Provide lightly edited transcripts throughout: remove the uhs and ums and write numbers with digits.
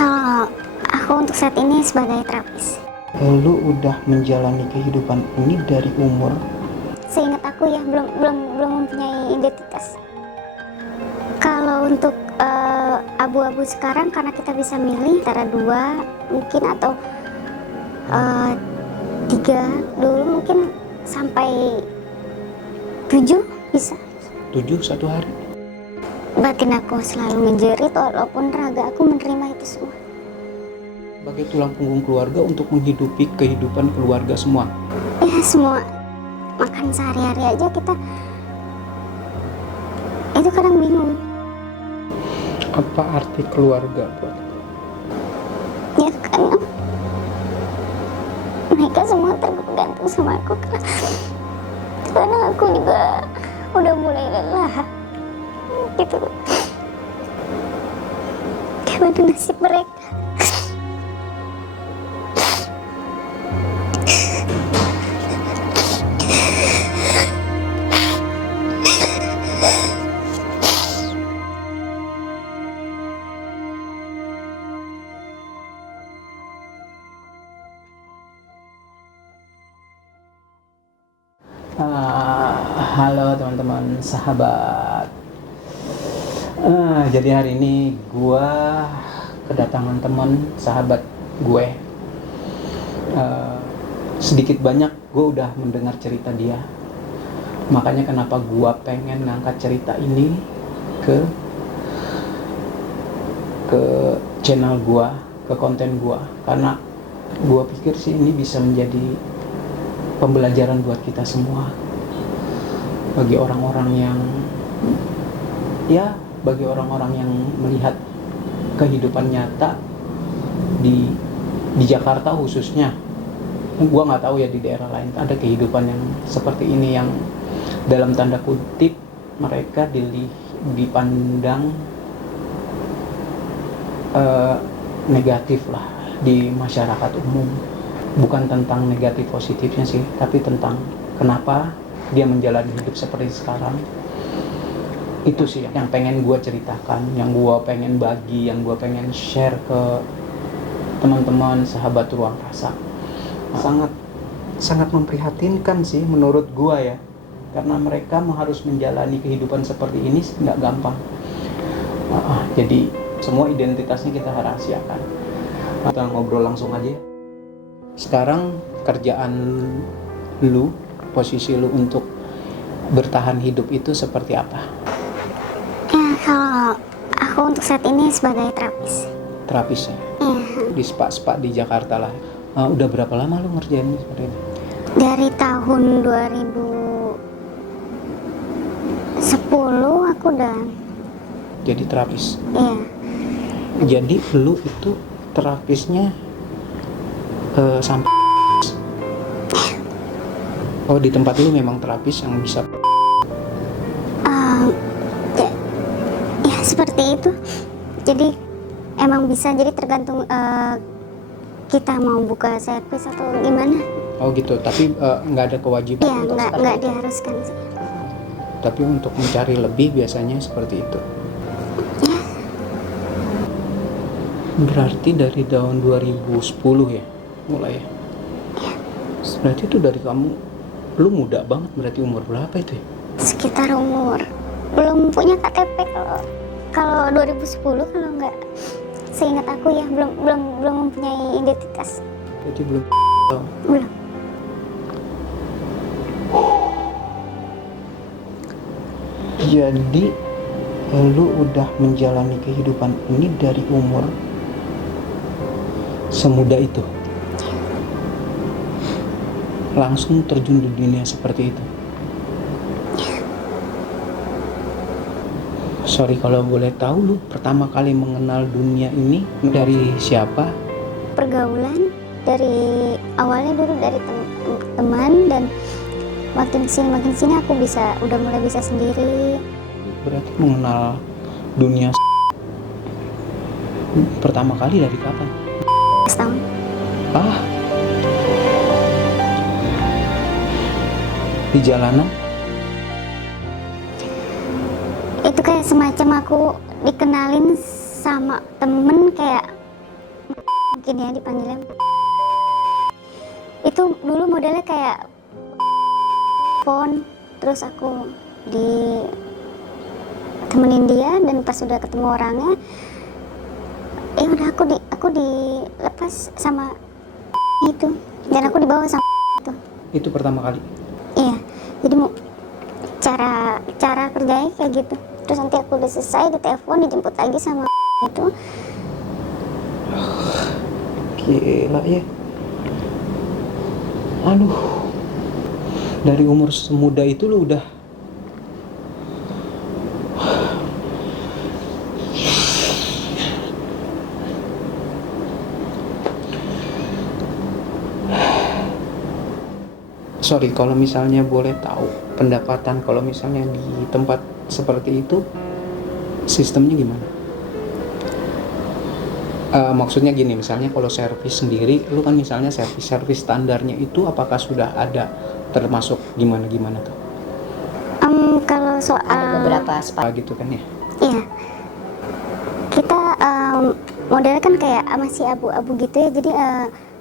Kalau aku untuk saat ini sebagai terapis. Lu udah menjalani kehidupan ini dari umur? Seingat aku ya belum mempunyai identitas. Kalau untuk abu-abu sekarang karena kita bisa milih antara 2 mungkin atau 3, dulu mungkin sampai 7 bisa. 7 satu hari? Batin aku selalu menjerit walaupun raga aku menerima itu semua. Sebagai tulang punggung keluarga untuk menghidupi kehidupan keluarga semua? Ya semua. Makan sehari-hari aja kita itu kadang bingung. Apa arti keluarga buat lu? Ya karena mereka semua tergantung sama aku karena aku juga udah mulai lelah gitu. Gimana nasib mereka? Halo teman-teman sahabat. Jadi hari ini gua kedatangan teman sahabat gue. Sedikit banyak gue udah mendengar cerita dia. Makanya kenapa gua pengen ngangkat cerita ini ke channel gua, ke konten gua, karena gua pikir sih ini bisa menjadi pembelajaran buat kita semua, bagi orang-orang yang melihat kehidupan nyata di Jakarta khususnya. Gua nggak tahu ya di daerah lain ada kehidupan yang seperti ini, yang dalam tanda kutip mereka dipandang negatif lah di masyarakat umum. Bukan tentang negatif positifnya sih, tapi tentang kenapa dia menjalani hidup seperti sekarang. Itu sih yang pengen gue ceritakan, yang gue pengen bagi, yang gue pengen share ke teman-teman sahabat Ruang Rasa. Sangat memprihatinkan sih menurut gue ya, karena mereka harus menjalani kehidupan seperti ini nggak gampang. Jadi semua identitasnya kita rahasiakan. Kita ngobrol langsung aja. Sekarang kerjaan lu, posisi lu untuk bertahan hidup itu seperti apa? Ya kalau aku untuk saat ini sebagai terapis. Terapis ya? Di spa di Jakarta lah. Udah berapa lama lu ngerjain seperti ini? Dari tahun 2010 aku udah jadi terapis? Iya. Jadi lu itu terapisnya sampai di tempat lu memang terapis yang bisa ya seperti itu. Jadi emang bisa, jadi tergantung kita mau buka servis atau gimana. Oh gitu, tapi nggak ada kewajiban? Iya, nggak diharuskan sih. Tapi untuk mencari lebih biasanya seperti itu. Ya. Berarti dari tahun 2010 ya mulai ya? Ya. Berarti itu dari kamu, lu muda banget, berarti umur berapa itu ya? Sekitar umur, belum punya KTP kalau 2010, kalau nggak seingat aku ya belum mempunyai identitas. Berarti belum. Jadi lu udah menjalani kehidupan ini dari umur semuda itu, langsung terjun di dunia seperti itu. Sorry kalau boleh tahu, lu pertama kali mengenal dunia ini dari siapa? Pergaulan, dari awalnya dulu dari teman, dan makin sini aku udah mulai bisa sendiri. Berarti mengenal dunia pertama kali dari kapan? Setahun. Di jalanan? Itu kayak semacam aku dikenalin sama temen, kayak mungkin ya dipanggilnya. Itu dulu modelnya kayak phone, terus aku ditemenin dia, dan pas udah ketemu orangnya udah aku dilepas sama itu, dan aku dibawa sama Itu pertama kali. iya. Jadi cara kerjanya kayak gitu. Terus nanti aku udah selesai, ditelepon, dijemput lagi sama itu. Gila ya. Aduh, dari umur semuda itu lu udah sorry kalau misalnya boleh tahu pendapatan kalau misalnya di tempat seperti itu sistemnya gimana? Maksudnya gini, misalnya kalau servis sendiri, lu kan misalnya servis standarnya itu apakah sudah ada termasuk gimana tuh? Kalau soal Ada beberapa spa Gitu kan ya? iya, kita modelnya kan kayak masih abu-abu gitu ya, jadi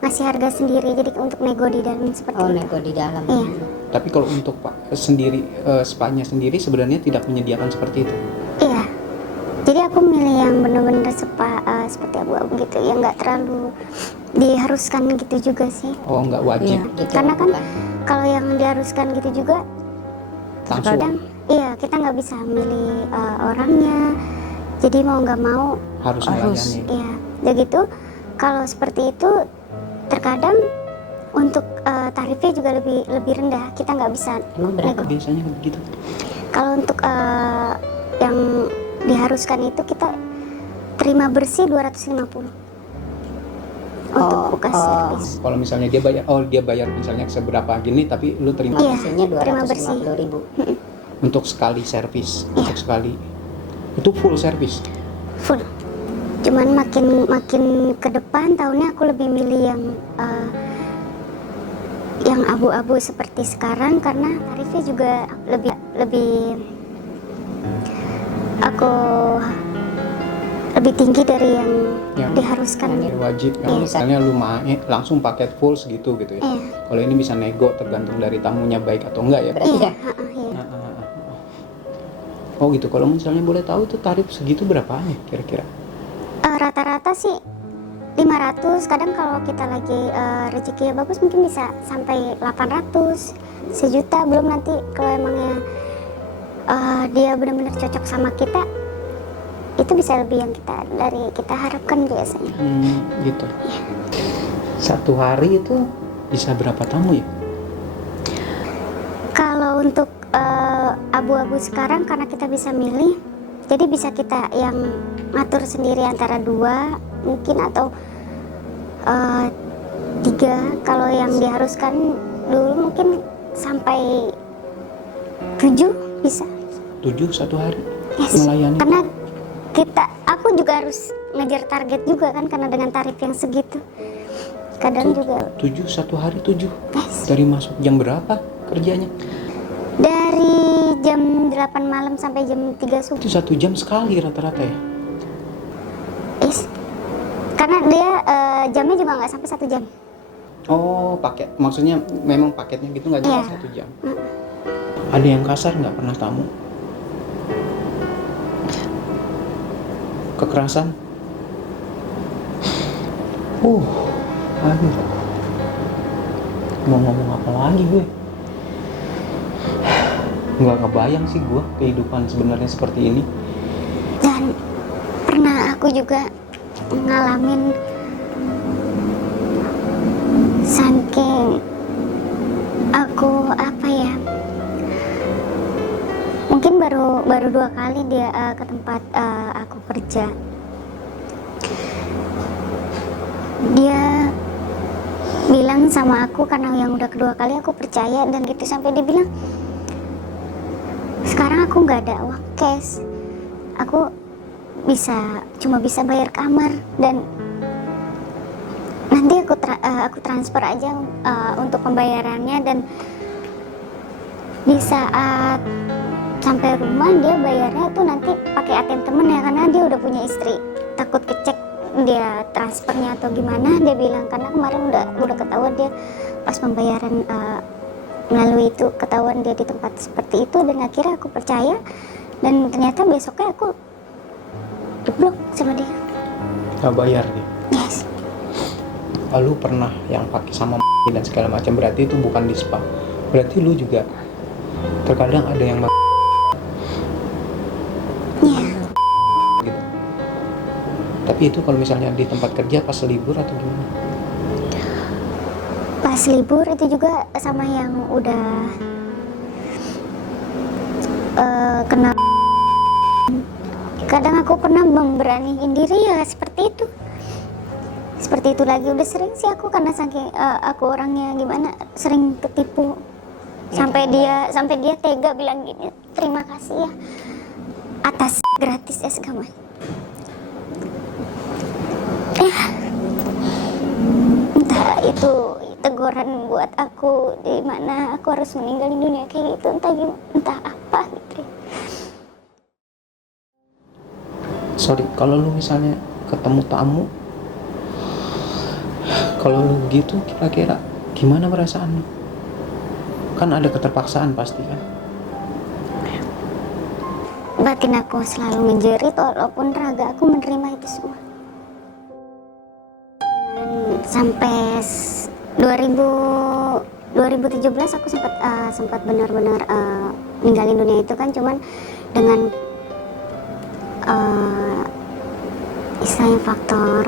ngasih harga sendiri, jadi untuk nego di dalam seperti itu. nego di dalam. Iya. Tapi kalau untuk sendiri, spa-nya sendiri sebenarnya tidak menyediakan seperti itu. Iya, jadi aku milih yang bener-bener spa seperti abu-abu gitu, yang nggak terlalu diharuskan gitu juga sih. Oh, nggak wajib. Iya, gitu. Karena kan bukan. kalau yang diharuskan gitu juga, Langsung. kadang iya kita nggak bisa milih orangnya, jadi mau nggak mau Harus melayani. iya. Jadi gitu, kalau seperti itu terkadang untuk tarifnya juga lebih rendah, kita nggak bisa Emang berapa? nego. Biasanya begitu. Kalau untuk yang diharuskan itu kita terima bersih 250 untuk buka servis. Kalau misalnya dia bayar misalnya seberapa gini, tapi lu terima Iya, Hasilnya terima bersih. 250.000. untuk sekali servis, Iya. untuk sekali itu full servis. Full. Cuman makin ke depan tahunnya aku lebih milih yang abu-abu seperti sekarang, karena tarifnya juga lebih aku lebih tinggi dari yang Yang diharuskan. wajib kan, Iya. misalnya lu langsung paket full segitu gitu ya. Iya. Kalau ini bisa nego tergantung dari tamunya baik atau enggak ya. Berarti Iya, ya iya. Oh gitu. Kalau misalnya boleh tahu itu tarif segitu berapaan ya kira-kira? Rata-rata sih 500, kadang kalau kita lagi rezeki bagus mungkin bisa sampai 800, sejuta, belum nanti kalau emangnya dia benar-benar cocok sama kita, itu bisa lebih yang kita harapkan biasanya. Gitu. Satu hari itu bisa berapa tamu ya? Kalau untuk abu-abu sekarang karena kita bisa milih, jadi bisa kita yang ngatur sendiri antara 2 mungkin atau 3. Kalau yang diharuskan dulu mungkin sampai 7 bisa. 7 satu hari Yes. melayani. Karena aku juga harus ngejar target juga kan, karena dengan tarif yang segitu. Kadang juga 7 satu hari 7. yes. Dari masuk jam berapa kerjanya? Dari jam 8 malam sampai jam 3 subuh. Itu 1 jam sekali rata-rata ya? Yes. Karena dia jamnya juga nggak sampai 1 jam. Oh, paket. Maksudnya memang paketnya gitu nggak Iya. cuma 1 jam. Ada yang kasar nggak pernah tamu? Kekerasan? Aduh. Mau ngomong apa lagi gue? Nggak ngebayang sih gue kehidupan sebenarnya seperti ini. Dan pernah aku juga ngalamin saking aku mungkin baru 2 kali dia ke tempat aku kerja. Dia bilang sama aku, karena yang udah kedua kali aku percaya dan gitu, sampai dia bilang, sekarang aku nggak ada uang cash, aku cuma bisa bayar kamar, dan nanti aku transfer aja untuk pembayarannya. Dan di saat sampai rumah dia bayarnya tuh nanti pakai ATM temen ya, karena dia udah punya istri, takut kecek dia transfernya atau gimana, dia bilang karena kemarin udah ketahuan dia pas pembayaran melalui itu, ketahuan dia di tempat seperti itu, dan akhirnya aku percaya, dan ternyata besoknya aku diblok sama dia. Gak bayar dia. Yes. Lalu pernah yang pakai sama dan segala macam, berarti itu bukan di spa. Berarti lu juga terkadang ada yang Iya. gitu. Tapi itu kalau misalnya di tempat kerja pas libur atau gimana? Pas libur itu juga sama yang udah kenal. Kadang aku pernah memberaniin diri ya seperti itu. Seperti itu lagi, udah sering sih aku, karena saking aku orangnya gimana, sering ketipu. Sampai dia tega bilang gini, terima kasih ya atas gratis es kamu. Entah itu teguran buat aku, di mana aku harus meninggalin dunia kayak gitu, entah apa gitu. Sorry, kalau lu misalnya ketemu tamu, kalau lu gitu kira-kira gimana perasaan lu? Kan ada keterpaksaan pasti kan? Batin aku selalu menjerit walaupun raga aku menerima itu semua. Dan sampai 2017 aku sempat benar-benar ninggalin dunia itu kan, cuman dengan istilahnya faktor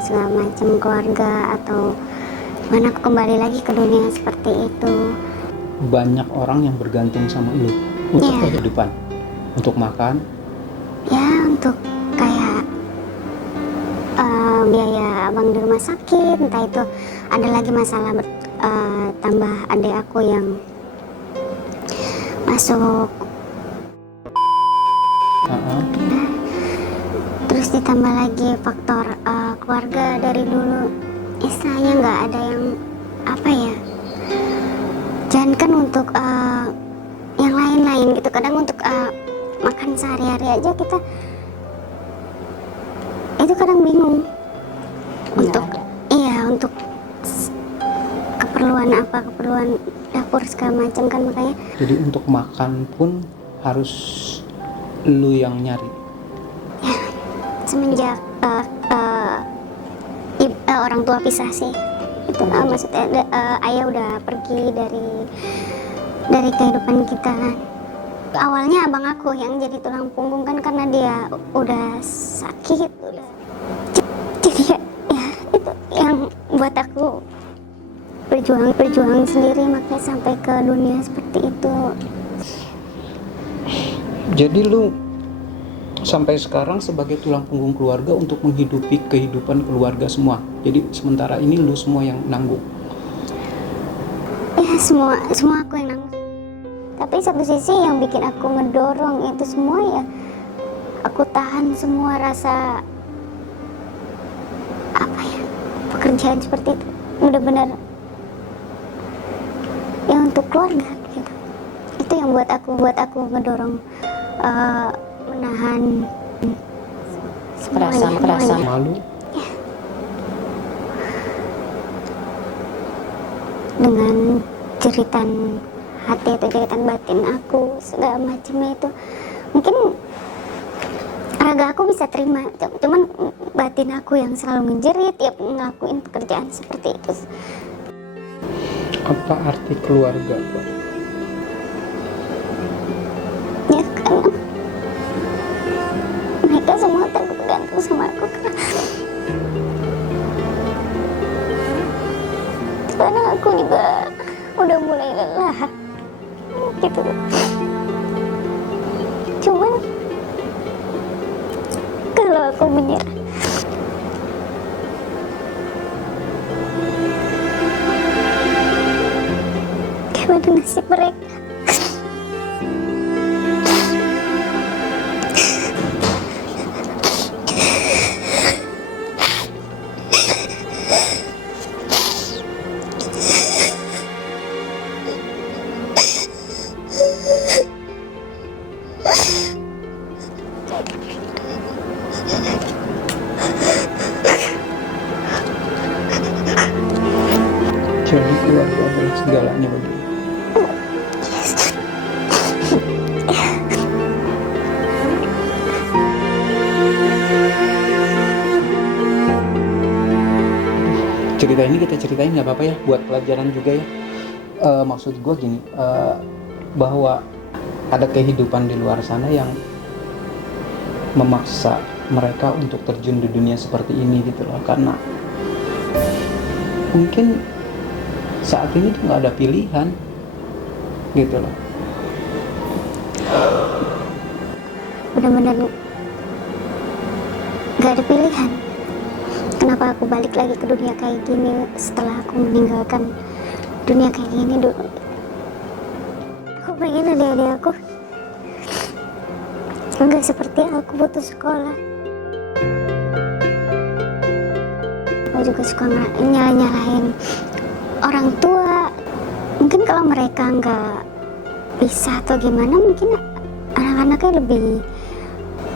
segala macam keluarga atau mana, aku kembali lagi ke dunia seperti itu. Banyak orang yang bergantung sama lu untuk Iya. kehidupan, untuk makan, Ya untuk kayak biaya abang di rumah sakit, entah itu ada lagi masalah tambah adik aku yang masuk, terus ditambah lagi faktor keluarga dari dulu, istilahnya nggak ada yang apa ya, jangankan untuk yang lain-lain gitu, kadang untuk makan sehari-hari aja kita itu kadang bingung untuk keperluan dapur segala macam kan, makanya jadi untuk makan pun harus lu yang nyari. semenjak orang tua pisah sih itu, maksudnya ayah udah pergi dari kehidupan kita kan. Awalnya abang aku yang jadi tulang punggung kan, karena dia udah sakit, jadi ya itu yang buat aku berjuang sendiri, makanya sampai ke dunia seperti itu. Jadi lu sampai sekarang sebagai tulang punggung keluarga untuk menghidupi kehidupan keluarga semua. Jadi sementara ini lu semua yang nanggung. Ya semua aku yang nanggung. Tapi satu sisi yang bikin aku ngedorong itu semua ya, aku tahan semua rasa apa ya, pekerjaan seperti itu benar-benar ya untuk keluarga gitu. Itu yang buat aku ngedorong menahan perasaan Malu ya. Dengan jeritan hati atau jeritan batin aku segala macamnya itu, mungkin raga aku bisa terima, cuman batin aku yang selalu menjerit ya ngelakuin pekerjaan seperti itu. apa arti keluarga, Pak? Ya karena mereka semua tergantung sama aku, karena aku juga udah mulai lelah gitu. Cuman kalau aku menyerah, gimana nasib mereka? Keluarga adalah segalanya bagi dia. Cerita ini kita ceritain nggak apa-apa ya, buat pelajaran juga ya. Maksud gue gini, bahwa ada kehidupan di luar sana yang memaksa mereka untuk terjun di dunia seperti ini gitu loh, karena mungkin saat ini tuh nggak ada pilihan gitu loh. Benar-benar gak ada pilihan. Kenapa aku balik lagi ke dunia kayak gini setelah aku meninggalkan dunia kayak gini dulu? Aku pengen adik-adik aku enggak seperti aku butuh sekolah. Aku juga suka nyalahin orang tua. Mungkin kalau mereka nggak bisa atau gimana, mungkin anak-anaknya lebih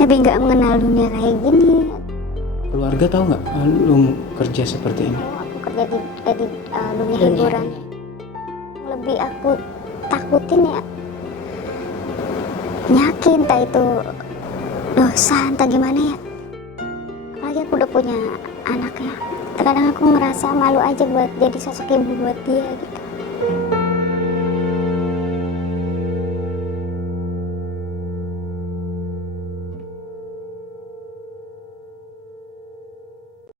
nggak mengenal dunia kayak gini. Keluarga tahu nggak lu kerja seperti ini? Aku kerja di dunia hiburan. Lebih aku takutin ya nyakit, entah itu dosa, entah gimana ya. Apalagi aku udah punya anak ya. Terkadang aku ngerasa malu aja buat jadi sosok ibu buat dia gitu.